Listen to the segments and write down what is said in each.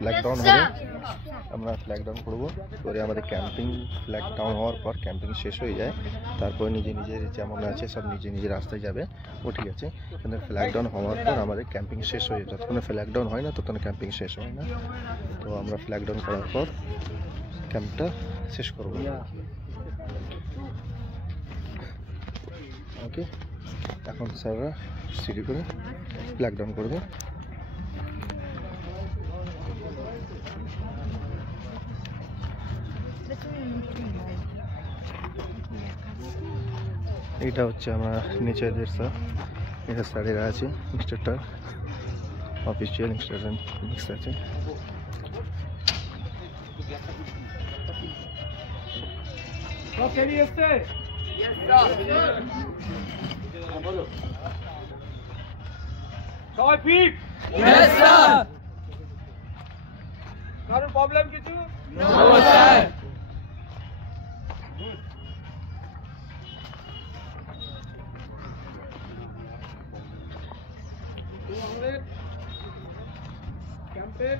Flag down হবে, আমরা flag down করবো। করে আমাদের ক্যাম্পিং ফ্ল্যাগ ডাউন হওয়ার পর ক্যাম্পিং শেষ হয়ে যায়, তারপর নিজে নিজের যেমন আছে সব নিজে নিজের রাস্তায় যাবে। ও ঠিক আছে, কিন্তু ফ্ল্যাগ ডাউন হওয়ার পর আমাদের ক্যাম্পিং শেষ হয়ে যায়। যতক্ষণে ফ্ল্যাগ ডাউন হয় না ততক্ষণে ক্যাম্পিং শেষ হয় না। তো আমরা ফ্ল্যাগ ডাউন করার পর ক্যাম্পটা শেষ করবো। ওকে, এখন স্যাররা সিডি করে ফ্ল্যাগ ডাউন করবে। এইটা হচ্ছে আমরা নেচারদের স্যার, এটা স্যারেরা আছে, ইনস্ট্রাক্টর অফিসিয়াল ইনস্ট্রাকশন মিক্স আছে। প্রবলেম কিছু আমাদের ক্যাম্পের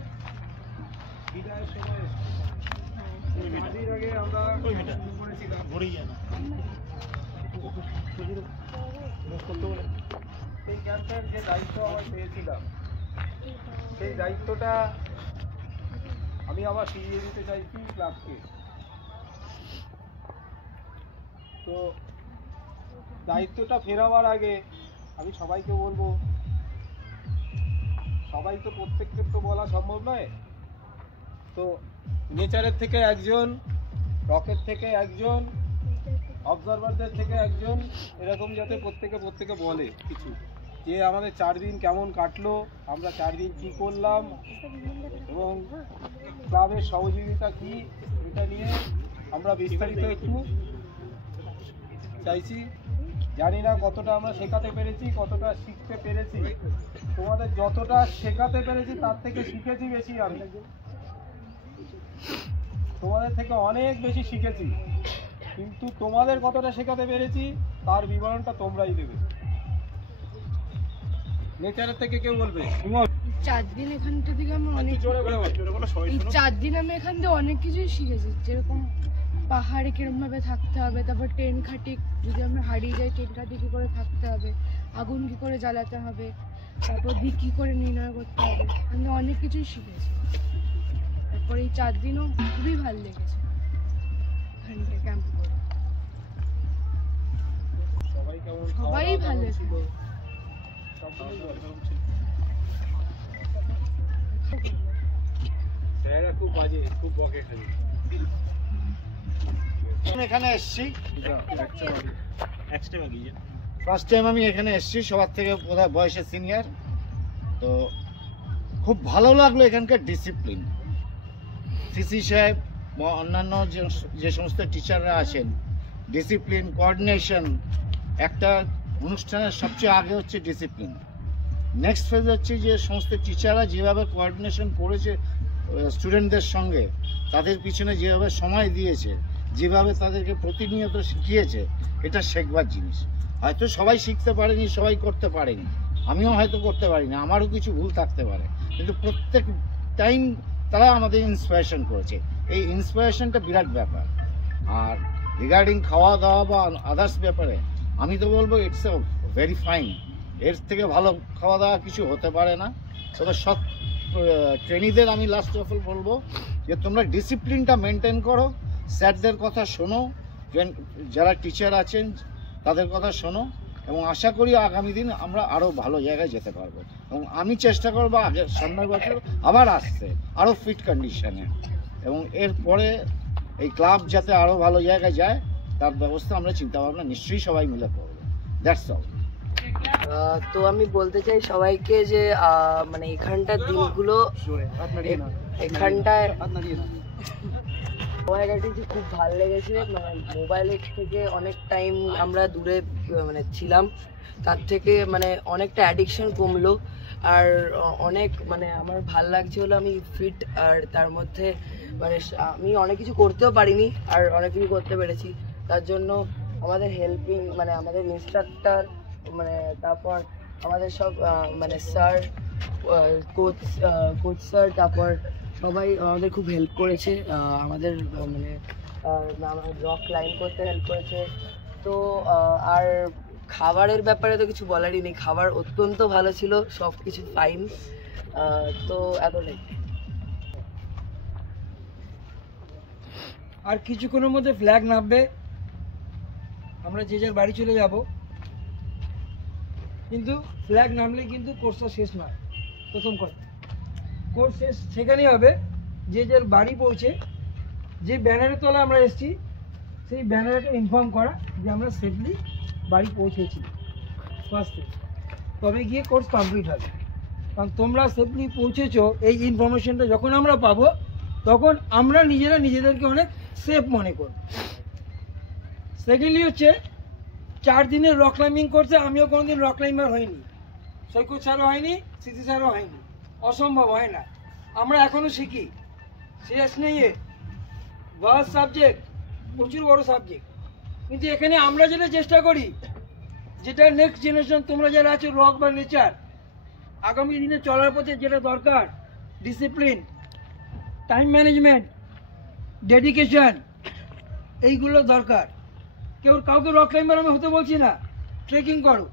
বিদায়ের সময় মাঝির আগে আমরা করেছিলাম সেই ক্যাম্পের যে দায়িত্ব আমরা পেয়েছিলাম, সেই দায়িত্বটা আমি আবার ফিরিয়ে দিতে চাইছি ক্লাবকে। তো দায়িত্বটা ফেরাবার আগে আমি সবাইকে বলবো, সবাই তো প্রত্যেককে তো বলা সম্ভব নয়, তো নেচারের থেকে একজন, রকের থেকে একজন, অবজারভারদের থেকে একজন, এরকম যাতে প্রত্যেকে বলে কিছু, যে আমাদের 4 দিন কেমন কাটলো, আমরা 4 দিন কী করলাম এবং ক্লাবের সহযোগিতা কী, এটা নিয়ে আমরা বিস্তারিত একটু চাইছি। জানি না কতটা আমরা শেখাতে পেরেছি, কতটা শিখতে পেরেছি। তোমাদের যতটা শেখাতে পেরেছি তার থেকে শিখেছি বেশি আমি, তোমাদের থেকে অনেক বেশি শিখেছি, কিন্তু তোমাদের কতটা শেখাতে পেরেছি তার বিবরণটা তোমরাই দেবে। নেচারের থেকে কেউ বলবে? 4 দিন এখানটা থেকে আমি অনেক, এই 4 দিন আমি এখান থেকে অনেক কিছুই শিখেছি, যেরকম পাহাড়ে কিরম ভাবে থাকতে হবে, তারপর টেন্ট খাটি, যদি আমরা হারিয়ে যাই টেন্ট খাটি কি করে থাকতে হবে, আগুন কি করে জ্বালাতে হবে, তারপর দিক কি করে নির্ণয় করতে হবে, আমি অনেক কিছুই শিখেছি। তারপর এই 4 দিনও খুবই ভালো লেগেছে এখানটা ক্যাম্প করে। সবাই ভালো ছিল। খুব বাজে, খুব বকে খালি। এখানে এসেছি ফার্স্ট টাইম, আমি এখানে এসেছি সবার থেকে বোধহয় বয়সে সিনিয়র। তো খুব ভালো লাগলো এখানকার ডিসিপ্লিন। সিসি সাহেব বা অন্যান্য যে সমস্ত টিচাররা আছেন, ডিসিপ্লিন, কোঅর্ডিনেশন। একটা অনুষ্ঠানের সবচেয়ে আগে হচ্ছে ডিসিপ্লিন। নেক্সট ফেজ হচ্ছে যে সমস্ত টিচাররা যেভাবে কোঅর্ডিনেশন করেছে স্টুডেন্টদের সঙ্গে, তাদের পিছনে যেভাবে সময় দিয়েছে, যেভাবে তাদেরকে প্রতিনিয়ত শিখিয়েছে, এটা শেখবার জিনিস। হয়তো সবাই শিখতে পারেনি, সবাই করতে পারেনি, আমিও হয়তো করতে পারিনি, আমারও কিছু ভুল থাকতে পারে, কিন্তু প্রত্যেক টাইম তারা আমাদের ইন্সপিরেশন করেছে। এই ইন্সপিরেশনটা বিরাট ব্যাপার। আর রিগার্ডিং খাওয়া দাওয়া বা আদার্স ব্যাপারে আমি তো বলবো ইটস এ ভেরি ফাইন। এর থেকে ভালো খাওয়া দাওয়া কিছু হতে পারে না। তবে সব ট্রেনিদের আমি লাস্ট অফ অল বলবো যে তোমরা ডিসিপ্লিনটা মেনটেন করো, স্যারদের কথা শোনো, যারা টিচার আছেন তাদের কথা শোনো, এবং আশা করি আগামী দিন আমরা আরও ভালো জায়গায় যেতে পারবো। এবং আমি চেষ্টা করবো আগের সামনের বছর আবার আসতে আরও ফিট কন্ডিশনে, এবং এরপরে এই ক্লাব যাতে আরও ভালো জায়গায় যায় তার ব্যবস্থা আমরা চিন্তাভাবনা নিশ্চয়ই সবাই মিলে করবো। That's all. তো আমি বলতে চাই সবাইকে যে মানে এখানটার দিনগুলো, এখানটায় জায়গাটি খুব ভালো লেগেছে। মানে মোবাইলের থেকে অনেক টাইম আমরা দূরে মানে ছিলাম, তার থেকে মানে অনেকটা অ্যাডিকশন কমলো। আর অনেক মানে আমার ভাল লাগছে হলো আমি ফিট, আর তার মধ্যে মানে আমি অনেক কিছু করতেও পারিনি আর অনেক কিছু করতে পেরেছি। তার জন্য আমাদের হেল্পিং মানে আমাদের ইনস্ট্রাক্টর, মানে তারপর আমাদের সব মানে স্যার, কোচ স্যার, তারপর সবাই আমাদের খুব হেল্প করেছে, আমাদের মানে রক ক্লাইম্ব করতে হেল্প করেছে। তো আর খাবারের ব্যাপারে তো কিছু বলারই নেই, খাবার অত্যন্ত ভালো ছিল, সব কিছু ফাইন। তো এতটাই। আর কিছুক্ষণের মধ্যে ফ্ল্যাগ নামবে, আমরা যে যার বাড়ি চলে যাব, কিন্তু ফ্ল্যাগ নামলে কিন্তু কোর্সটা শেষ নয়। প্রথম কথা, কোর্স শেষ সেখানেই হবে যে যার বাড়ি পৌঁছে যে ব্যানারের তলায় আমরা এসেছি সেই ব্যানারটা ইনফর্ম করা যে আমরা সেফলি বাড়ি পৌঁছেছি ফার্স্টে, তবে গিয়ে কোর্স কমপ্লিট হবে। কারণ তোমরা সেফলি পৌঁছেছো এই ইনফরমেশনটা যখন আমরা পাবো তখন আমরা নিজেরা নিজেদেরকে অনেক সেফ মনে করব। সেকেন্ডলি হচ্ছে 4 দিনের রক ক্লাইম্বিং করছে, আমিও কোনোদিন রক ক্লাইম্বার হইনি, সৈকত স্যারও হয়নি, সিসি স্যারও হয়নি, অসম্ভব হয় না। আমরা এখনও শিখি, শেষ নেই, ভাস্ট সাবজেক্ট, প্রচুর বড় সাবজেক্ট। কিন্তু এখানে আমরা যেটা চেষ্টা করি, যেটা নেক্সট জেনারেশন তোমরা যারা আছো রক বা নেচার, আগামী দিনে চলার পথে যেটা দরকার, ডিসিপ্লিন, টাইম ম্যানেজমেন্ট, ডেডিকেশন, এইগুলো দরকার। কাউকে রক ক্লাইম্বার আমি হতে বলছি না, ট্রেকিং করো,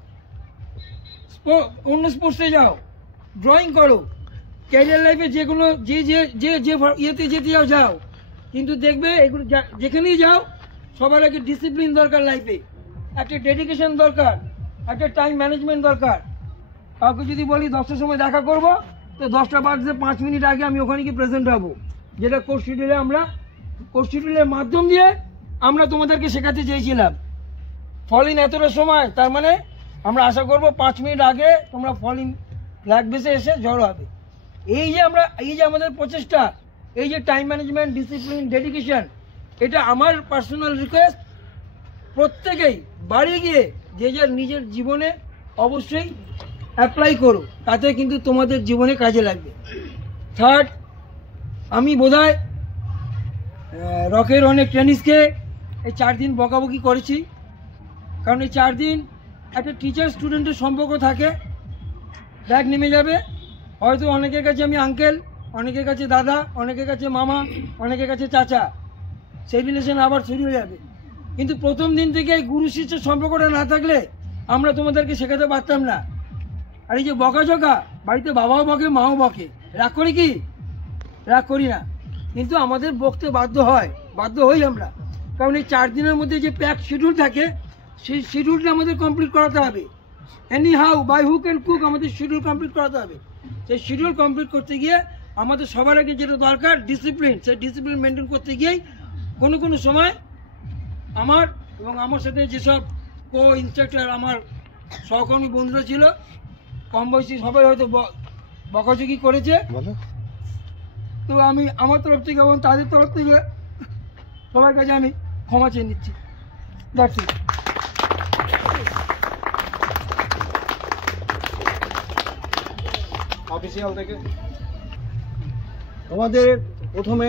অন্য স্পোর্টসে যাও, ড্রয়িং করো, ক্যারিয়ার লাইফে যেগুলো যে যে যে যে ইয়েতে যেতে যাও, কিন্তু দেখবে এগুলো যেখানেই যাও সবার আগে ডিসিপ্লিন দরকার, লাইফে একটা ডেডিকেশন দরকার, একটা টাইম ম্যানেজমেন্ট দরকার। কাউকে যদি বলি 10টার সময় দেখা করব, তো 10টা বাজতে 5 মিনিট আগে আমি ওখানে গিয়ে প্রেজেন্ট হব, যেটা কোর্স শিডিউলে আমরা কোর্স শিডিউলের মাধ্যম দিয়ে আমরা তোমাদেরকে শেখাতে চেয়েছিলাম। ফলিন এতটা সময়, তার মানে আমরা আশা করব 5 মিনিট আগে তোমরা ফলিন ফ্ল্যাগ বেসে এসে জড়ো হবে। এই যে আমাদের প্রচেষ্টা, এই যে টাইম ম্যানেজমেন্ট, ডিসিপ্লিন, ডেডিকেশন, এটা আমার পার্সোনাল রিকোয়েস্ট, প্রত্যেকেই বাড়ি গিয়ে যে যার নিজের জীবনে অবশ্যই অ্যাপ্লাই করো, তাতে কিন্তু তোমাদের জীবনে কাজে লাগবে। থার্ড, আমি বোধহয় রকের অনেক ট্রেনিসকে এই 4 দিন বকাবকি করেছি, কারণ এই 4 দিন একটা টিচার স্টুডেন্টের সম্পর্ক থাকে, ব্যাগ নেমে যাবে, হয়তো অনেকের কাছে আমি আঙ্কেল, অনেকের কাছে দাদা, অনেকের কাছে মামা, অনেকের কাছে চাচা, সেই রিলেশন আবার শুরু হয়ে যাবে। কিন্তু প্রথম দিন থেকে এই গুরু শিষ্যের সম্পর্কটা না থাকলে আমরা তোমাদেরকে শেখাতে পারতাম না। আর এই যে বকাঝকা, বাড়িতে বাবাও বকে, মাও বকে, রাগ করি কি? রাগ করি না, কিন্তু আমাদের বকতে বাধ্য হই আমরা, কারণ এই 4 দিনের মধ্যে যে প্যাক শিডিউল থাকে, সেই শিডিউলটা আমাদের কমপ্লিট করাতে হবে। Anyhow, by hook and cook আমাদের শিডিউল কমপ্লিট করাতে হবে। সেই শিডিউল কমপ্লিট করতে গিয়ে আমাদের সবার আগে যেটা দরকার ডিসিপ্লিন, সেই ডিসিপ্লিন মেনটেন করতে গিয়েই কোনো সময় আমার এবং আমার সাথে যেসব কো ইনস্ট্রাক্টর, আমার সহকর্মী বন্ধুরা ছিল, কম বয়সী, সবাই হয়তো বকাঝকি করেছে, তো আমি আমার তরফ থেকে এবং তাদের তরফ থেকে সবার কাছে আমি ক্ষমা চেয়ে নিচ্ছি। That's it. অফিসিয়াল থেকে তোমাদের প্রথমে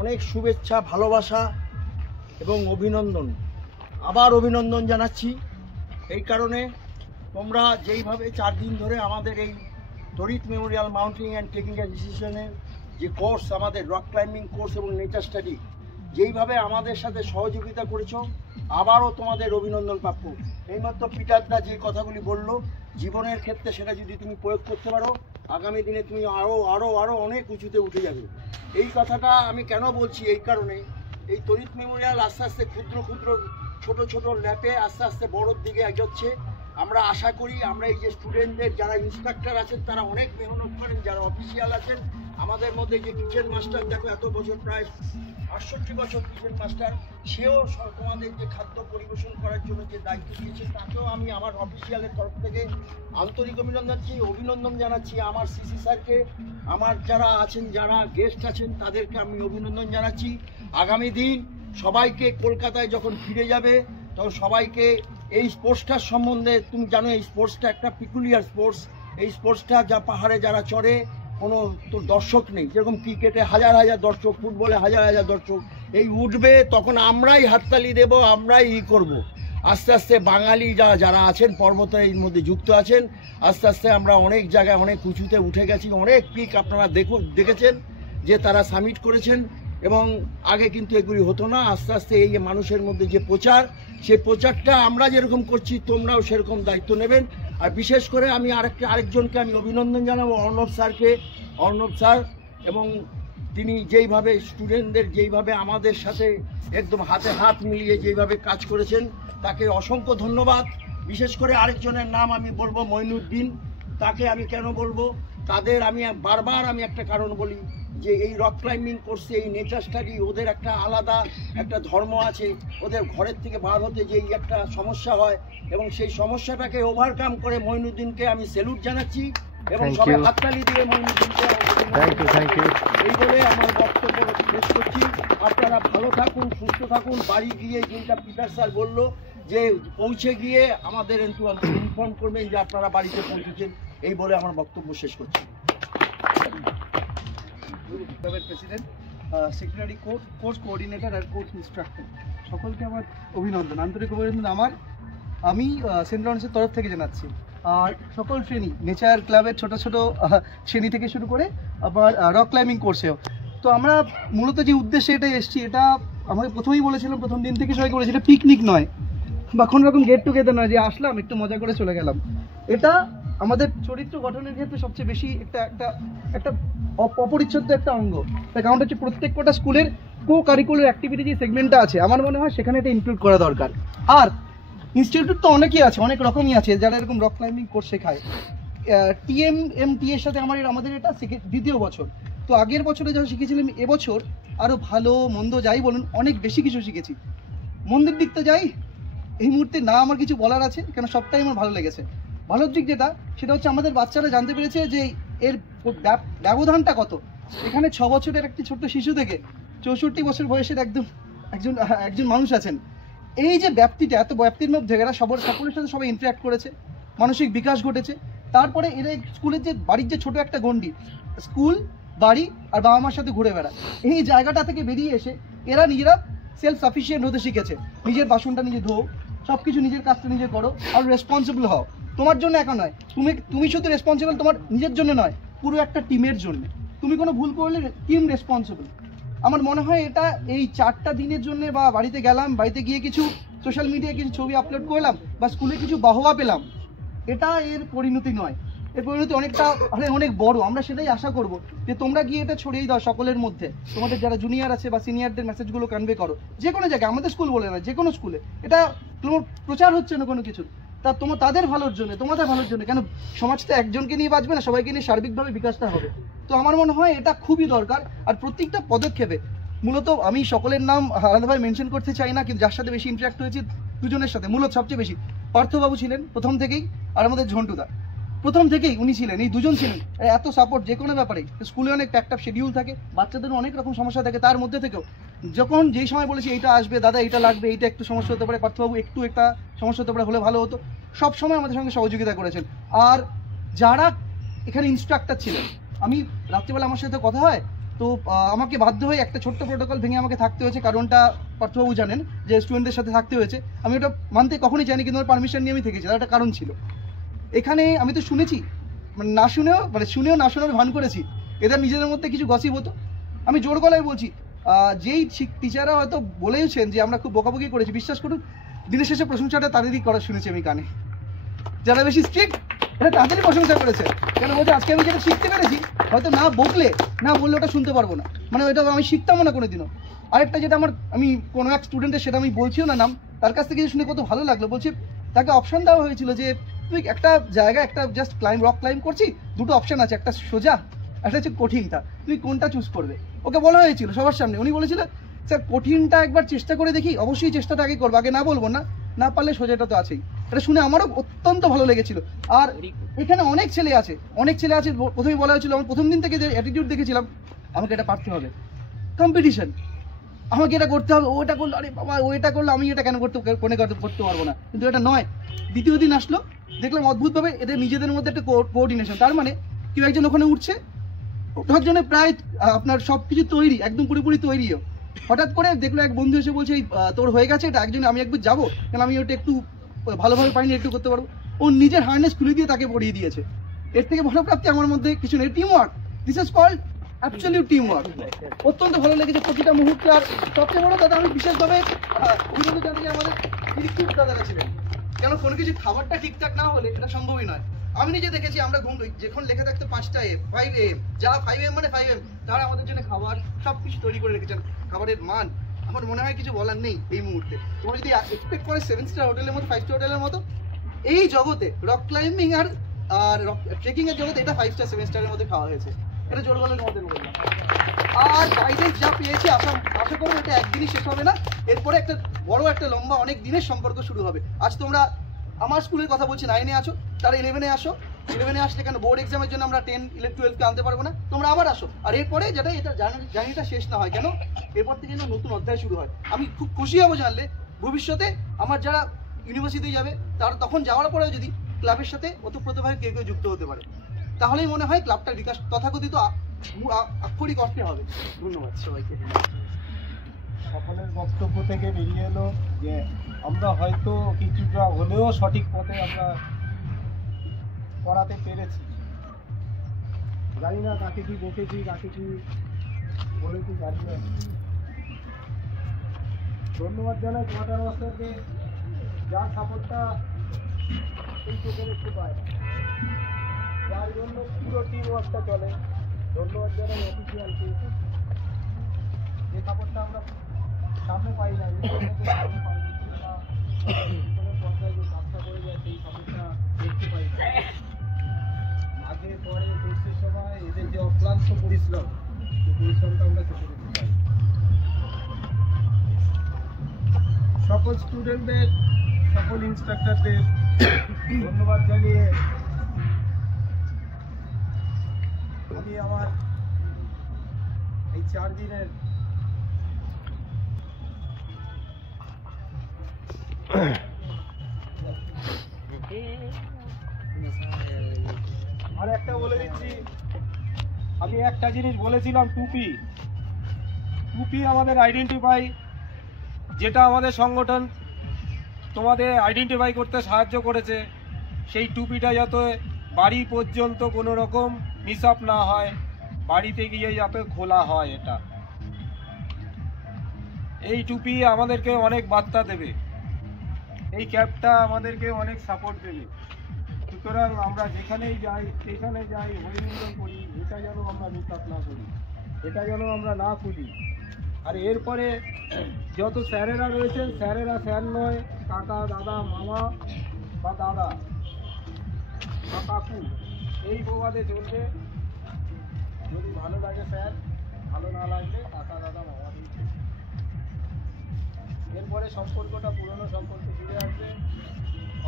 অনেক শুভেচ্ছা, ভালোবাসা এবং অভিনন্দন, আবার অভিনন্দন জানাচ্ছি। এই কারণে তোমরা যেইভাবে 4 দিন ধরে আমাদের এই তড়িৎ মেমোরিয়াল মাউন্টেনিং অ্যান্ড ট্রেকিং অ্যাসোসিয়েশনের যে কোর্স, আমাদের রক ক্লাইম্বিং কোর্স এবং নেচার স্টাডি, যেইভাবে আমাদের সাথে সহযোগিতা করেছো, আবারও তোমাদের অভিনন্দন প্রাপ্য। এইমাত্র পিটারদা যে কথাগুলি বললো, জীবনের ক্ষেত্রে সেটা যদি তুমি প্রয়োগ করতে পারো, আগামী দিনে তুমি আরও অনেক উঁচুতে উঠে যাবে। এই কথাটা আমি কেন বলছি, এই কারণে এই তড়িৎ মেমোরিয়াল আস্তে আস্তে ক্ষুদ্র ছোট ল্যাপে আস্তে আস্তে বড়োর দিকে এগোচ্ছে। আমরা আশা করি আমরা এই যে স্টুডেন্টদের যারা ইন্সট্রাক্টর আছেন তারা অনেক মেহনত করেন, যারা অফিসিয়াল আছেন, আমাদের মধ্যে যে কিচেন মাস্টার, দেখো এত বছর, প্রায় 68 বছর কিচেন মাস্টার, সেও তোমাদের যে খাদ্য পরিবেশন করার জন্য যে দায়িত্ব দিয়েছে, তাকেও আমি আমার অফিসিয়ালের তরফ থেকে আন্তরিক অভিনন্দন জানাচ্ছি। আমার সিসি স্যারকে, আমার যারা আছেন, যারা গেস্ট আছেন, তাদেরকে আমি অভিনন্দন জানাচ্ছি। আগামী দিন সবাইকে কলকাতায় যখন ফিরে যাবে, তখন সবাইকে এই স্পোর্টসটার সম্বন্ধে, তুমি জানো এই স্পোর্টসটা একটা পিকুলিয়ার স্পোর্টস। এই স্পোর্টসটা যা পাহাড়ে যারা চড়ে, কোনো তো দর্শক নেই, যেরকম ক্রিকেটে হাজার দর্শক, ফুটবলে হাজার দর্শক, এই উঠবে তখন আমরাই হাততালি দেব, আমরাই করব। আস্তে আস্তে বাঙালি যারা আছেন, পর্বতের মধ্যে যুক্ত আছেন, আস্তে আস্তে আমরা অনেক জায়গায় অনেক উঁচুতে উঠে গেছি, অনেক পিক আপনারা দেখেছেন। যে তারা সামিট করেছেন। এবং আগে কিন্তু এগুলি হতো না, আস্তে আস্তে এই যে মানুষের মধ্যে যে প্রচার, সেই প্রচারটা আমরা যেরকম করছি তোমরাও সেরকম দায়িত্ব নেবেন। আর বিশেষ করে আমি আরেকজনকে আমি অভিনন্দন জানাবো, অর্ণব স্যারকে। অর্ণব স্যার এবং তিনি যেইভাবে স্টুডেন্টদের যেইভাবে আমাদের সাথে একদম হাতে হাত মিলিয়ে যেইভাবে কাজ করেছেন তাকে অসংখ্য ধন্যবাদ। বিশেষ করে আরেকজনের নাম আমি বলবো, মঈনুদ্দিন। তাকে আমি কেন বলবো, তাদের আমি বারবার একটা কারণ বলি যে এই রক ক্লাইম্বিং কোর্সে এই নেচার স্টাডি ওদের একটা আলাদা একটা ধর্ম আছে। ওদের ঘরের থেকে বার হতে যেই একটা সমস্যা হয় এবং সেই সমস্যাটাকে ওভারকাম করে মঈনুদ্দিনকে আমি স্যালুট জানাচ্ছি এবং সবাই হাততালি দিয়ে মঈনুদ্দিনকে এই বলে আমার বক্তব্য শেষ করছি। আপনারা ভালো থাকুন, সুস্থ থাকুন। বাড়ি গিয়ে যেটা পিটার স্যার বললো যে পৌঁছে গিয়ে আমাদের ইনফর্ম করবেন যে আপনারা বাড়িতে পৌঁছেছেন, এই বলে আমার বক্তব্য শেষ করছি। ক্লাবের প্রেসিডেন্ট, সেক্রেটারি, কোর্স কোঅর্ডিনেটর আর কোর্স ইনস্ট্রাক্টর সকলকে আমার অভিনন্দন, আন্তরিক অভিনন্দন আমি সেন্ট লরেন্সের তরফ থেকে জানাচ্ছি। আর সকল শ্রেণী, নেচার ক্লাবের ছোট ছোট শ্রেণী থেকে শুরু করে আবার রক ক্লাইম্বিং কোর্সেও। তো আমরা মূলত যে উদ্দেশ্যে এটা এসেছি, এটা আমাকে প্রথমেই বলেছিলাম, প্রথম দিন থেকে সবাই করেছি, এটা পিকনিক নয় বা কোনো রকম গেট টুগেদার নয় যে আসলাম একটু মজা করে চলে গেলাম। এটা আমাদের চরিত্র গঠনের ক্ষেত্রে সবচেয়ে বেশি একটা অপরিচ্ছন্ন একটা অঙ্গ। তার কারণ হচ্ছে প্রত্যেক কটা স্কুলের কারিকুলার অ্যাক্টিভিটি যে সেগমেন্টটা আছে, আমার মনে হয় সেখানে এটা ইনক্লুড করা দরকার। আর ইনস্টিটিউট তো অনেকই আছে, অনেক রকমই আছে যারা এরকম রক ক্লাইম্বিং কোর্স শেখায়। TMMT এর সাথে আমাদের এটা দ্বিতীয় বছর। তো আগের বছরে যা শিখেছিলাম, এবছর আরও ভালো মন্দ যাই বলুন অনেক বেশি কিছু শিখেছি। মন্দির দিকটা যাই এই মুহূর্তে না আমার কিছু বলার আছে, কেন সবটাই আমার ভালো লেগেছে। ভালোর দিক যেটা, সেটা হচ্ছে আমাদের বাচ্চারা জানতে পেরেছে যে এর ব্যবধানটা কত। এখানে 6 বছরের একটি ছোট্ট শিশু থেকে 64 বছর বয়সের একজন মানুষ আছেন। এই যে ব্যাপ্তিটা, এত ব্যাপ্তির মধ্যে এরা সকলের সাথে সবাই ইন্টারাক্ট করেছে, মানসিক বিকাশ ঘটেছে। তারপরে এরা স্কুলের যে বাড়ির যে ছোট একটা গণ্ডি, স্কুল, বাড়ি আর বাবা মার সাথে ঘুরে বেড়ায়, এই জায়গাটা থেকে বেরিয়ে এসে এরা নিজেরা সেলফ সাফিসিয়েন্ট হতে শিখেছে। নিজের বাসনটা নিজে ধোও, সব কিছু নিজের কাজটা নিজে করো, আর রেসপন্সিবল হও। তোমার জন্য একা নয়, তুমি শুধু রেসপন্সিবল তোমার নিজের জন্য নয়, পুরো একটা টিমের জন্য। তুমি কোনো ভুল করলে টিম রেসপন্সিবল। আমার মনে হয় এটা এই 4টা দিনের জন্য, বা বাড়িতে গেলাম, বাড়িতে গিয়ে কিছু সোশ্যাল মিডিয়ায় কিছু ছবি আপলোড করলাম, বা স্কুলে কিছু বাহবা পেলাম, এটা এর পরিণতি নয়। এর পরিণতি অনেক বড়। আমরা সেটাই আশা করব যে তোমরা গিয়ে এটা ছড়িয়ে দাও সকলের মধ্যে। তোমাদের যারা জুনিয়র আছে বা সিনিয়রদের মেসেজগুলো কনভে করো, যে কোনো জায়গায়, আমাদের স্কুল বলে না, যে কোনো স্কুলে। এটা তোমার প্রচার হচ্ছে না কোনো কিছু, তাদের ভালোর জন্য, তোমাদের ভালোর জন্য। কেন সমাজটা একজনকে নিয়ে বাঁচবে না, সবাইকে নিয়ে সার্বিকভাবে বিকাশটা হবে। তো আমার মনে হয় এটা খুবই দরকার। আর প্রত্যেকটা পদক্ষেপে, মূলত আমি সকলের নাম আলাদাভাবে মেনশন করতে চাই না, কিন্তু যার সাথে বেশি ইন্টারাক্ট হয়েছে দুজনের সাথে, মূলত সবচেয়ে বেশি পার্থবাবু ছিলেন প্রথম থেকেই, আর আমাদের ঝন্টুদা প্রথম থেকেই উনি ছিলেন। এই দুজন ছিলেন এত সাপোর্ট যে কোনো ব্যাপারে। স্কুলে অনেক প্যাকড শিডিউল থাকে, বাচ্চাদেরও অনেক রকম সমস্যা থাকে, তার মধ্যে থেকেও যখন যেই সময় বলেছি এইটা আসবে দাদা, এইটা লাগবে, এইটা একটু সমস্যা হতে পারে, পার্থবাবু একটু একটা সমস্যা হতে পারে, হলে ভালো হতো, সব সময় আমাদের সঙ্গে সহযোগিতা করেছেন। আর যারা এখানে ইনস্ট্রাক্টর ছিলেন, আমি রাত্রিবেলা আমার সাথে কথা হয়, তো আমাকে বাধ্য হয়ে একটা ছোট্ট প্রোটোকল ভেঙে আমাকে থাকতে হয়েছে। কারণটা পার্থবাবু জানেন যে স্টুডেন্টদের সাথে থাকতে হয়েছে। আমি ওটা মানতে কখনই চাইনি, কিন্তু আমার পারমিশন নিয়ে আমি থেকেছি, তার একটা কারণ ছিল। এখানে আমি তো শুনেছি, শুনেও না শোনার ভান করেছি। এদের নিজেদের মধ্যে কিছু গসিপ হতো। আমি জোর গলায় বলছি, যেই টিচাররা হয়তো বলেওছেন যে আমরা খুব বকাবকি করেছি, বিশ্বাস করুন দিনের শেষে প্রশংসাটা তাদেরই করা শুনেছি আমি কানে। যারা বেশি স্ট্রিক্ট এটা তাদেরই প্রশংসা করেছে। কেন বলছে আজকে আমি যেটা শিখতে পেরেছি, হয়তো না বললে ওটা শুনতে পারবো না, মানে ওইটা আমি শিখতামও না কোনোদিনও। আরেকটা যেটা আমি কোনো এক স্টুডেন্টের, সেটা আমি বলছিও না নাম, তার কাছ থেকে শুনে কত ভালো লাগলো। বলছি তাকে অপশন দেওয়া হয়েছিল যে তুই একটা জায়গায় একটা জাস্ট রক ক্লাইম্ব করছি, দুটো অপশন আছে, একটা সোজা, একটা হচ্ছে কঠিনটা, তুই কোনটা চুজ করবে। ওকে বলা হয়েছিল সবার সামনে। উনি বলেছিল স্যার কঠিনটা একবার চেষ্টা করে দেখি। অবশ্যই চেষ্টাটা আগে করবো, আগে না বলবো না পারলে সোজাটা তো আছেই। এটা শুনে আমারও অত্যন্ত ভালো লেগেছিল। আর এখানে অনেক ছেলে আছে। প্রথমে বলা হয়েছিল, আমার প্রথম দিন থেকে যে অ্যাটিটিউড দেখেছিলাম, আমাকে এটা পারতে হবে, কম্পিটিশন, আমাকে এটা করতে হবে, ওটা করলো, আরে বাবা ওইটা করলো, আমি এটা কেন করতে পারবো না। কিন্তু এটা নয়। দ্বিতীয় দিন আসলো, দেখলাম অদ্ভুতভাবে এদের নিজেদের মধ্যে একটা কোঅর্ডিনেশন। তার মানে কেউ একজন ওখানে উঠছে, ওঠার জন্য প্রায় আপনার সব কিছু তৈরি, একদম পুরোপুরি তৈরিও। হঠাৎ করে দেখলো এক বন্ধু এসে বলছে তোর হয়ে গেছে এটা, একজন আমি একবার যাবো, কারণ আমি ওটা একটু ভালোভাবে পাইনি, একটু করতে পারবো। ও নিজের হার্নেস খুলে দিয়ে তাকে পড়িয়ে দিয়েছে। এর থেকে ভালো প্রাপ্তি আমার মধ্যে কিছু নেই। Team work, this is called absolute team work, অত্যন্ত ভালো লেগেছে প্রতিটা মুহূর্তে। আর সবচেয়ে বড় কথা, আমি বিশেষভাবে অভিনন্দন জানাই আমাদের ইলেকট্রিক দাদারা ছিলেন, কেন কোনো কিছু খাবারটা ঠিকঠাক না হলে এটা সম্ভবই নয়। আমি নিজে দেখেছি, আমরা ঘুম যখন লেখা থাকতো 5টা AM 5 AM, যা 5 AM মানে 5 AM, তারা আমাদের জন্য খাবার সব কিছু তৈরি করে রেখেছেন। খাবারের মান আমার মনে হয় কিছু বলার নেই এই মুহূর্তে। তোমরা যদি এক্সপেক্ট করে 7 স্টার হোটেলের মতো 5 স্টার হোটেলের মতো, এই জগতে রক ক্লাইম্বিং আর ট্রেকিং এর জগতে এটা 5 স্টার 7 স্টারের মধ্যে খাওয়া হয়েছে, এটা জোর গলায় তোমাদের বললাম। আর গাইডেন্স যা পেয়েছি, আশা করবো এটা একদিনই শেষ হবে না, এরপরে একটা বড় একটা লম্বা অনেক দিনের সম্পর্ক শুরু হবে। আজ তোমরা আমার স্কুলের কথা বলছি, 9-এ আছো, তারা 11-এ আসো। 11-এ আসলে কেন বোর্ড এক্সামের জন্য আমরা 10, 11, 12কে আনতে পারবো না, তোমরা আবার আসো। আর এরপরে যেটা এটা জার্নিটা শেষ না হয়, কেন এরপর থেকে যেন নতুন অধ্যায় শুরু হয়। আমি খুব খুশি হবো জানলে ভবিষ্যতে আমার যারা ইউনিভার্সিটিতে যাবে, তারা তখন যাওয়ার পরেও যদি ক্লাবের সাথে ওতপ্রোতভাবে কেউ কেউ যুক্ত হতে পারে, তাহলেই মনে হয় ক্লাবটার বিকাশ তথাকথিত আক্ষরিক অর্থে হবে। ধন্যবাদ সবাইকে। সকলের বক্তব্য থেকে বেরিয়ে এলো যে আমরা হয়তো কিছুটা হলেও সঠিক পথে আমরা পড়াতে পেরেছি। জানি না কাকে কি বকেছি, কাকে কি বলেছি জানি না। ধন্যবাদ জানাই কোয়ার্টার মাস্টারকে, যার সাপোর্টটা এই চোখের একটু পায়, যার জন্য পুরো টিম ওয়ার্কটা চলে। ধন্যবাদ জানাই অফিসিয়ালকে, যে সাপোর্টটা আমরা সামনে পাই না, পর্যায়ে যে কাজটা করে যায় সেই সাপোর্টটা দেখতে পাই না। আগে পরে কোর্সের সময় এদের যে অক্লান্ত পরিশ্রম, সেই পরিশ্রমটা আমরা চোখে দেখতে পাই। সকল স্টুডেন্টদের, সকল ইনস্ট্রাক্টরদের ধন্যবাদ জানিয়ে আমি আমার এই 4 দিনের আর একটা বলে দিচ্ছি, আমি একটা জিনিস বলেছিলাম, টুপি আমাদের আইডেন্টিফাই, যেটা আমাদের সংগঠন তোমাদের আইডেন্টিফাই করতে সাহায্য করেছে, সেই টুপিটা যাতে বাড়ি পর্যন্ত কোনো রকম মিস আপ না হয়, বাড়িতে গিয়ে যাতে খোলা হয়। এটা এই টুপি আমাদেরকে অনেক বার্তা দেবে, এই ক্যাপটা আমাদেরকে অনেক সাপোর্ট দেবে। সুতরাং আমরা যেখানেই যাই, স্টেশনে যাই, হরিমন্দির করি, এটা যেন আমরা মিস আপ না করি, এটা যেন আমরা না খুঁজি। আর এরপরে যত স্যারেরা রয়েছেন, স্যারেরা স্যার নয়, কাকা, দাদা, মামা বা দাদা বা কাকু, এই প্রবাদে চলবে। যদি ভালো লাগে স্যার, ভালো না লাগলে কাকা, দাদা, মামা। এরপরে সম্পর্কটা পুরনো সম্পর্ক ফিরে আসবে।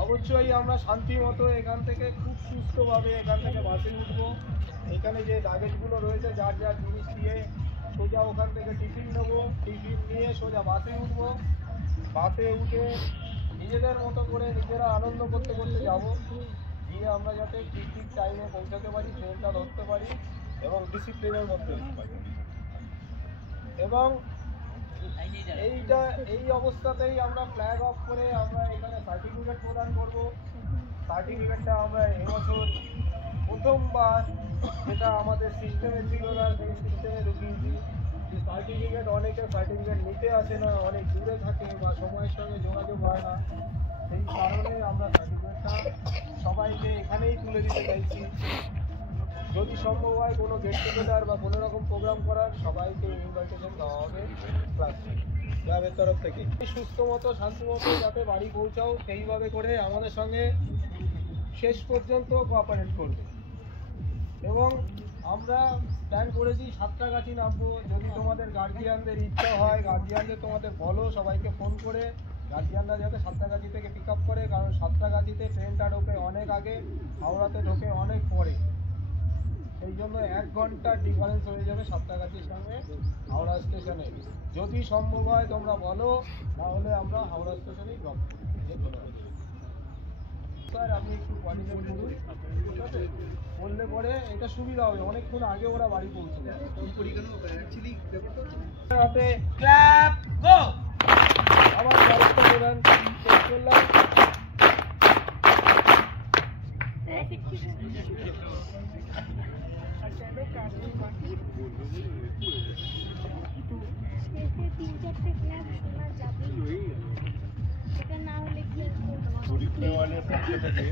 অবশ্যই আমরা শান্তি মতো এখান থেকে খুব সুস্থভাবে এখান থেকে বাসে উঠবো। এখানে যে লাগেজগুলো রয়েছে, যার যার জিনিস দিয়ে সোজা ওখান থেকে টিফিন নেবো, টিফিন নিয়ে সোজা বাসে উঠবো। বাসে উঠে নিজেদের মতো করে নিজেরা আনন্দ করতে করতে যাবো, গিয়ে আমরা যাতে ঠিক টাইমে পৌঁছাতে পারি, ট্রেনটা ধরতে পারি এবং ডিসিপ্লিনের মধ্যে পারি। এবং এই অবস্থাতেই আমরা ফ্ল্যাগ অফ করে আমরা এখানে সার্টিফিকেট প্রদান করব। সার্টিফিকেটটা আমরা এবছর প্রথমবার, যেটা আমাদের সিস্টেমে ছিল না, সেই সিস্টেমে ঢুকিয়েছি। যে সার্টিফিকেট, অনেকে সার্টিফিকেট নিতে আসে না, অনেক দূরে থাকে বা সময়ের সঙ্গে যোগাযোগ হয় না, সেই কারণে আমরা সার্টিফিকেটটা সবাইকে এখানেই তুলে দিতে চাইছি। যদি সম্ভব হয় কোনো গেট টুগেদার বা কোনো রকম প্রোগ্রাম করার, সবাইকে ইনভাইটেশন দেওয়া হবে ক্লাবের তরফ থেকে। সুস্থ মতো, শান্তি মতো যাতে বাড়ি পৌঁছাও, সেইভাবে করে আমাদের সঙ্গে শেষ পর্যন্ত কোঅপারেট করবে। এবং আমরা প্ল্যান করেছি সাঁতরাগাছি নামবো। যদি তোমাদের গার্জিয়ানদের ইচ্ছা হয়, গার্জিয়ানদের তোমাদের বলো, সবাইকে ফোন করে গার্জিয়ানরা যাতে সাঁতরাগাছি থেকে পিক আপ করে, কারণ সাঁতরাগাছিতে ট্রেনটা ঢোকে অনেক আগে, হাওড়াতে ঢোকে অনেক পরে। সেই জন্য 1 ঘন্টার ডিফারেন্স হয়ে যাবে সাঁতরাগাছির সঙ্গে হাওড়া স্টেশনে। যদি সম্ভব হয় তোমরা বলো, তাহলে আমরা হাওড়া স্টেশনেই ড্রপ করব। স্যার আপনি একটু কোঅর্ডিনেট করুন, ঠিক আছে? বললে পরে এটা সুবিধা হবে, অনেকক্ষণ আগে ওরা বাড়ি পৌঁছবে। আবার দায়িত্ব প্রদান শেষ করলাম। শরীফ দেওয়ালের পক্ষ থেকে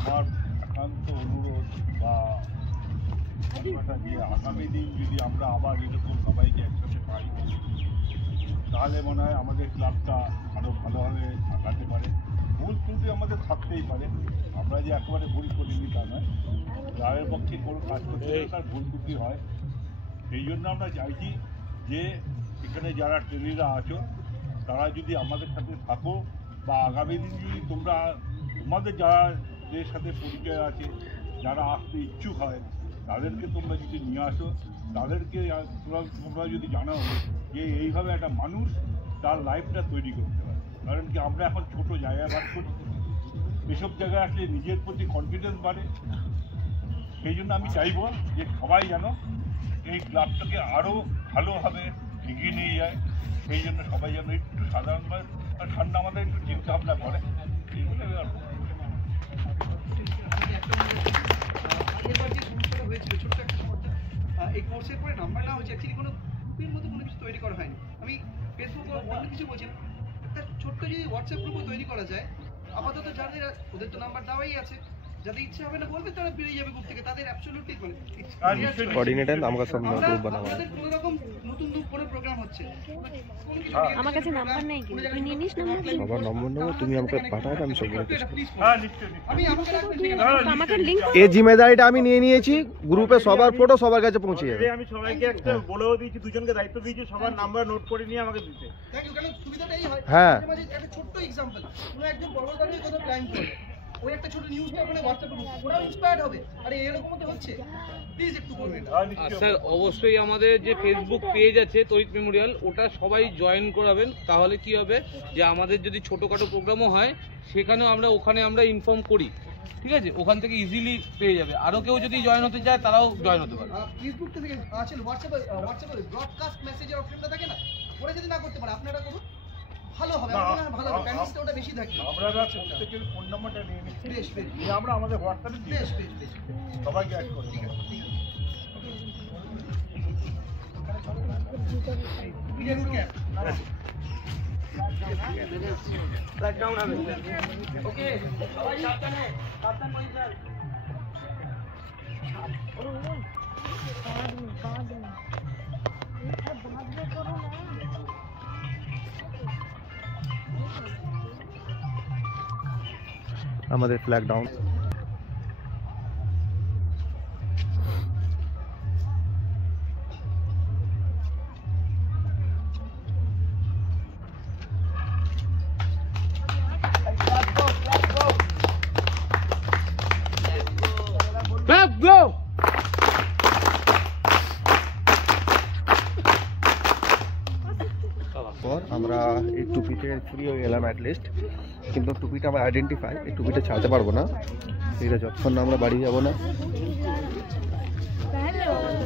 আমার একান্ত অনুরোধ বা যে আগামী দিন যদি আমরা আবার এরকম সবাইকে একসাথে পাই তাহলে মনে হয় আমাদের ক্লাবটা আরও ভালোভাবে আগাতে পারে। ভুল ত্রুটি আমাদের থাকতেই পারে, আমরা যে একেবারে ভুল করিনি তা নয়, ক্লাবের পক্ষে কোনো কাজ করতে গেলে তার ভুল ত্রুটি হয়। সেই জন্য আমরা চাইছি যে এখানে যারা ট্রেনিরা আছো তারা যদি আমাদের সাথে থাকো বা আগামী দিন যদি তোমাদের যাদের সাথে পরিচয় আছে, যারা আসতে ইচ্ছুক হয় তাদেরকে তোমরা যদি নিয়ে আসো, তাদেরকে তোমরা যদি জানাও যে এইভাবে একটা মানুষ তার লাইফটা তৈরি করতে পারে। কারণ কি আমরা এখন ছোট জায়গায় বাস করি, এসব জায়গায় আসলে নিজের প্রতি কনফিডেন্স বাড়ে। সেই জন্য আমি চাইবো যে সবাই যেন এই ক্লাবটাকে আরও ভালোভাবে এগিয়ে নিয়ে যায়। সেই জন্য সবাই যেন একটু সাধারণভাবে ঠান্ডা আমাদের একটু চিন্তা ভাবনা করে। এই কোর্সের পরে নাম্বার না হচ্ছে অ্যাকচুয়ালি কোনো গ্রুপের মতো কোনো কিছু তৈরি করা হয়নি। আমি ফেসবুক অন্য কিছু বলছি না, একটা ছোট্ট যদি হোয়াটসঅ্যাপ গ্রুপও তৈরি করা যায়, আপাতত যাদের ওদের তো নাম্বার দেওয়াই আছে, যাদের ইচ্ছা হবে না বলবে তারা বেরিয়ে যাবে গ্রুপ থেকে, তাদের অ্যাবসলিউটলি মানে कोऑर्डिनेटर नाम का सब ग्रुप बना हुआ है। আমাদের কোনো রকম নতুন কোনো প্রোগ্রাম হচ্ছে আমার কাছে নাম্বার নাই, কিন্তু তুই নিয়ে নিস নাম্বার। সবার নম্বর নেবো, তুমি আমাকে পাঠাবে, আমি সব আমি আমাকে লিংক এই জিম্মেদারিটা আমি নিয়ে নিয়েছি। গ্রুপে সবার ফটো সবার কাছে পৌঁছে যাবে। আমি সবাইকে একটা বলেও দিয়েছি, দুজনকে দায়িত্ব দিয়েছি সবার নাম্বার নোট করে নিয়ে আমাকে দিতে। Thank you. কারণ সুবিধাটা এই হয়, হ্যাঁ মাঝে একটা ছোট্ট এক্সাম্পল, কোনো একজন বড় দাঁড়িয়ে কোনো প্ল্যান করে ওই একটা ছোট নিউজ ওখানে হোয়াটসঅ্যাপে ওরাও ইন্সপায়ার্ড হবে, আরে এরকম তো হচ্ছে, প্লিজ একটু করবেন। স্যার অবশ্যই আমাদের যে ফেসবুক পেজ আছে তড়িৎ মেমোরিয়াল, ওটা সবাই জয়েন করাবেন। তাহলে কি হবে যে আমাদের যদি ছোটোখাটো প্রোগ্রামও হয় সেখানেও ওখানে আমরা ইনফর্ম করি, ঠিক আছে? ওখান থেকে ইজিলি পেয়ে যাবে। আরও কেউ যদি জয়েন হতে চায় তারাও জয়েন হতে পারে। ফেসবুক থেকে আছে, হোয়াটসঅ্যাপে ব্রডকাস্ট মেসেজের অপশনটা থাকে না, ওরা যদি না করতে পারে আপনারা করুন, ভালো হবে। ভালো হবে, প্যানিসটা ওটা বেশি থাকে। আমরা প্রত্যেকের ফোন নাম্বারটা নিয়ে নিচ্ছি, বেশ বেশ নিয়ে আমরা আমাদের হোয়াটসঅ্যাপে দিয়ে বেশ বেশ বেশ সবাইকে অ্যাড করি। ঠিক আছে ঠিক আছে। ওকে সবাই সাবধানে, সাবধান পজিশন। আমাদের ফ্ল্যাগ ডাউন। Let's go! পর আমরা এই টুপিতে ফ্রি হয়ে গেলাম অ্যাটলিস্ট, কিন্তু টুপিটা আমরা আইডেন্টিফাই, এই টুপিটা ছাড়তে পারবো না এটা যতক্ষণ না আমরা बाड़ी যাবো না,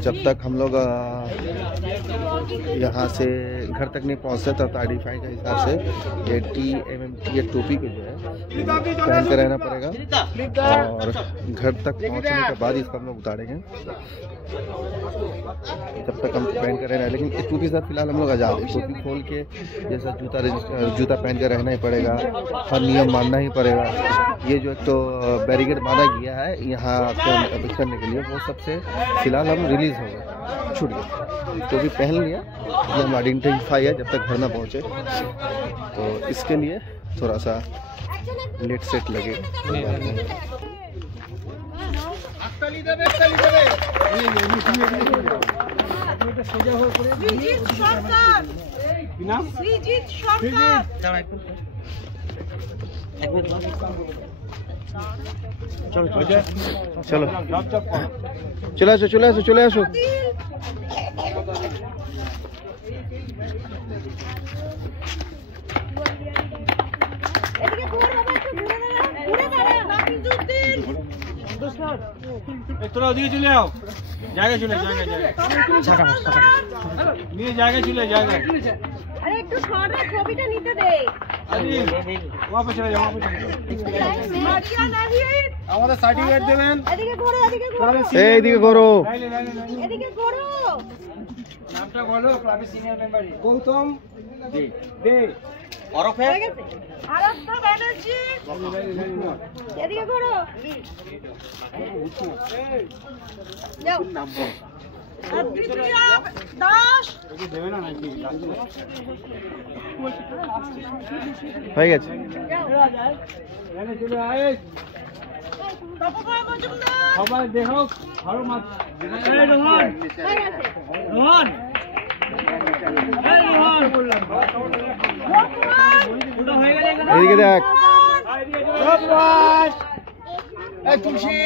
जब तक हम लोग यहाँ से घर तक नहीं पहुँचते तब आइडेंटिफाई के हिसाब से ये TMM ये टोपी को जो है पहन कर रहना पड़ेगा और घर तक पहुँचने के बाद इसको हम लोग उतारेंगे। जब तक हम पहन कर रहना है, लेकिन इस टोपी से फिलहाल हम लोग आज़ाद है। टोपी खोल के जैसा जूता पहन कर रहना ही पड़ेगा, हर नियम मानना ही पड़ेगा। ये जो एक तो बैरिकेड बांधा गया है यहाँ करने के लिए, वो सबसे फिलहाल हम रिलीज हो गए, छूट गए। तो भी पहन लिया, ये हम आइडेंटिफाई है जब तक घर ना पहुँचे, तो इसके लिए थोड़ा सा लेट सेट लगे। चलो चलो चले आसो चले आसो चले आसो। তোরা ওদিকে চলে যাও, জায়গায় চলে নিয়ে জায়গায় চলে জায়গায়। আরে একটু সরে ছবিটা নিতে দে। वहाँ पे चले जाओ, वहाँ पे चले जाओ। मारिया नहीं আমাদের সার্টিফিকেট দেবেন। এদিকে ঘোরো, এদিকে ঘোরো, এইদিকে করো। এদিকে ঘোরো। নামটা বলো ক্লাবের সিনিয়র মেম্বার গৌতম দে ওরফে আরাধ্যা ব্যানার্জি। এদিকে ঘোরো। যাও। অদ্বিতীয়া দাস। হয়ে গেছে। চলে আয় তপকর মজুমদার। সবাই দেখো আরো মাছ। রোহন। রোহন এইদিকে দেখ। তুলসী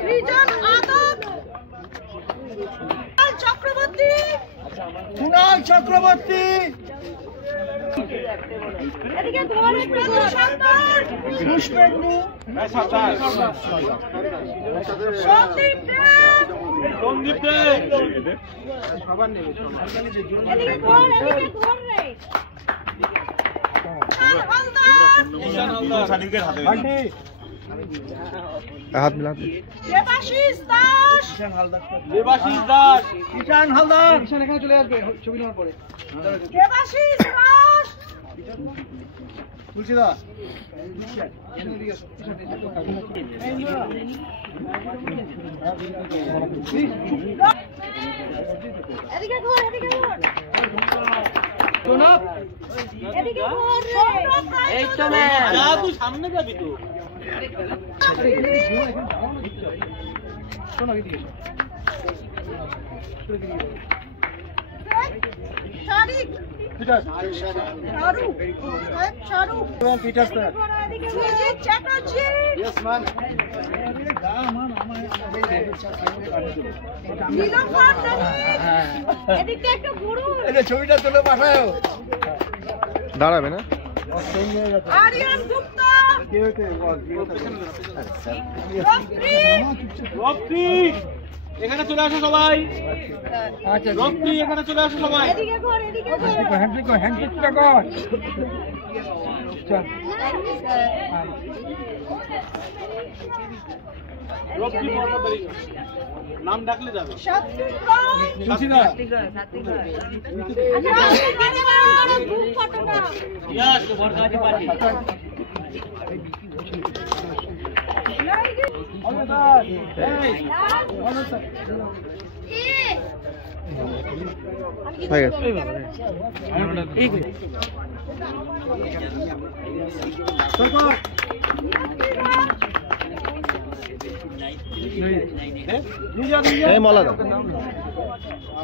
সৃজন আদত। চক্রবর্তী। কুণাল চক্রবর্তী। এদিকে ঘোরো, প্রদীপ সরকার। পুষ্পেন্দু সন্দীপ দে। এদিকে ঘোর, এদিকে ঘোর রে। হাত মিলা। দেবাশিস দাস। কিষান হালদার। কিষান এখানে চলে আসবে ছবি নেওয়ার পরে। দেবাশিস দাস। তুলসী দা এদিকে ঘোর, এদিকে ঘোর। এদিকে ঘোর রে। এই তো তুই সামনে যাবি তো। শারিক। শাহরুখ। শাহরুখ। Peter sir. সুজিত চ্যাটার্জি। নীলোফার দানিক। এদিকে একটু ঘুরুন। ছবিটা তুলে পাঠাও। দাঁড়াবে না? আরিয়ান গুপ্তা। রপ্তি এখানে চলে আসো সবাই। রপ্তি এখানে চলে আসো সবাই। এদিকে ঘোর, এদিকে ঘোর। হ্যান্ডশেকটা কর। রপ্তি নাম ডাকলে যাবে। সাত্বিক রায়। সুশীলা গ্রুপ ফটোটা। হয়ে গেছে। এই মলাদা।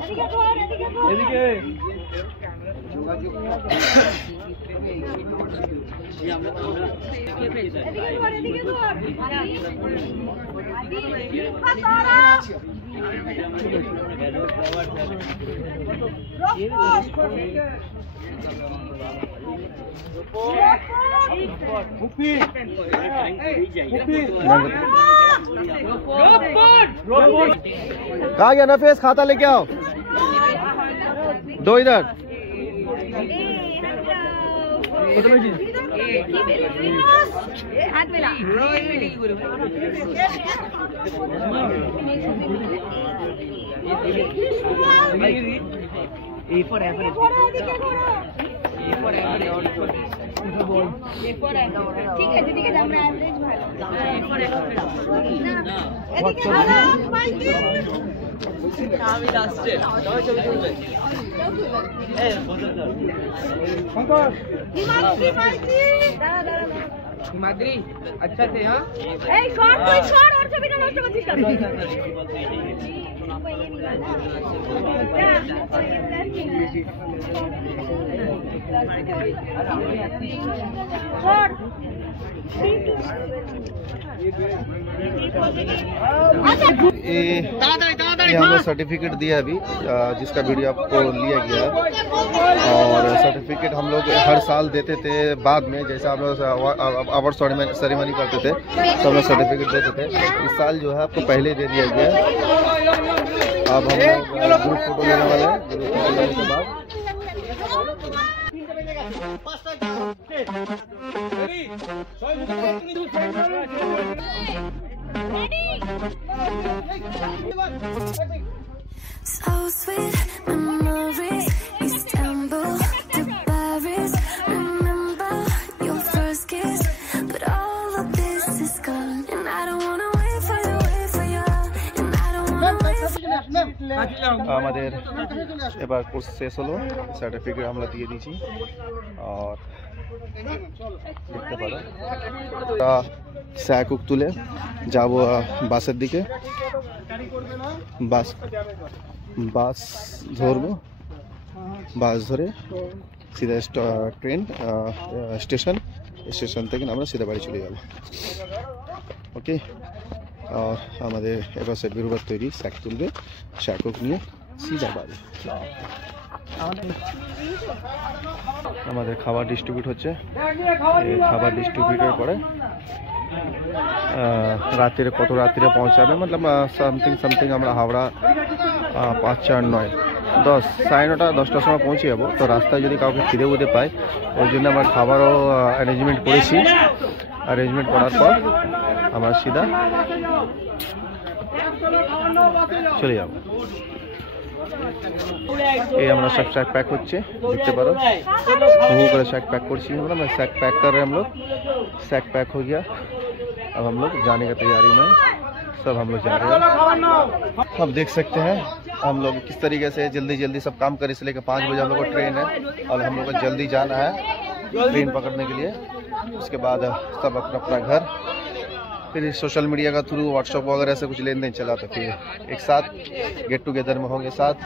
এদিকে ঘোর, এদিকে ঘোর। এদিকে এদিকে ঘোর, এদিকে ঘোর। দীপা তারা। মুফি कहाँ गया नफेस? खाता लेके आओ। दो इधर। हाथ मिला। ঠিক আছে, ঠিক আছে, আমরা অ্যাভারেজ ভালো। এদিকে ভালো মাইকি। আমি লাস্টে সবাই ছবি তুলবে। শঙ্কর হিমাদ্রি মাইকি। দাঁড়া দাঁড়া। हिमाद्री अच्छा से हाँ এই শর্ট তুই শর্ট ওর ছবিটা নষ্ট করছিস কেন? শর্ট ये हमको सर्टिफिकेट दिया अभी जिसका वीडियो आपको लिया गया और सर्टिफिकेट हम लोग हर साल देते थे बाद में, जैसे हम लोग अवार्ड सेरेमनी करते थे तो हम लोग सर्टिफिकेट देते थे। इस साल जो है आपको पहले दे दिया गया। अब हम लोग ग्रुप फोटो लेने वाले हैं। ग्रुप फोटो लेने के बाद So sweet memories, Istanbul to Paris. Remember your first kiss, but all of this is gone, and I don't wanna wait for you, and I don't wanna wait for you. আমাদের এবার course শেষ হলো, certificate আমরা দিয়ে দিয়েছি। আর দেখতে পারো স্যাকুক তুলে যাব বাসের দিকে। বাস ধরবো, বাস ধরে সিধা ট্রেন স্টেশন থেকে আমরা সিধা বাড়ি চলে যাব। ওকে, আর আমাদের এবার সে বেরোবার তৈরি, স্যাক তুলবে, স্যাকুক নিয়ে সিধা বাড়ি। আমাদের খাবার ডিস্ট্রিবিউট হচ্ছে, এই খাবার ডিস্ট্রিবিউটের পরে রাত্রে রাত্রে পৌঁছাবে, মতলব সামথিং আমরা হাওড়া 5, 4, 9, 10, 9:30, 10টার সময় পৌঁছে যাবো। তো রাস্তায় যদি কাউকে খিদে বুদে পাই, ওই জন্য আমরা খাবারও অ্যারেঞ্জমেন্ট করেছি। অ্যারেঞ্জমেন্ট করার পর আমরা সিধা চলে যাব। এই আমরা सब शैक पैक হচ্ছে, देखते पारो वो করে शैक पैक করছি আমরা। मैं शैक पैक कर रहे हैं हम लोग, शैक पैक हो गया। अब हम लोग जाने का तैयारी में, सब हम लोग जा रहे हैं। अब देख सकते हैं हम लोग किस तरीके से जल्दी सब काम कर, इसलिए कि 5 बजे हम लोग को ट्रेन है और हम लोग को जल्दी जाना है ट्रेन पकड़ने के लिए। उसके बाद सब अपना घर, फिर सोशल मीडिया का थ्रू व्हाट्सएप वगैरह से कुछ लेन देन चला, तो फिर एक साथ गेट टुगेदर में होंगे साथ।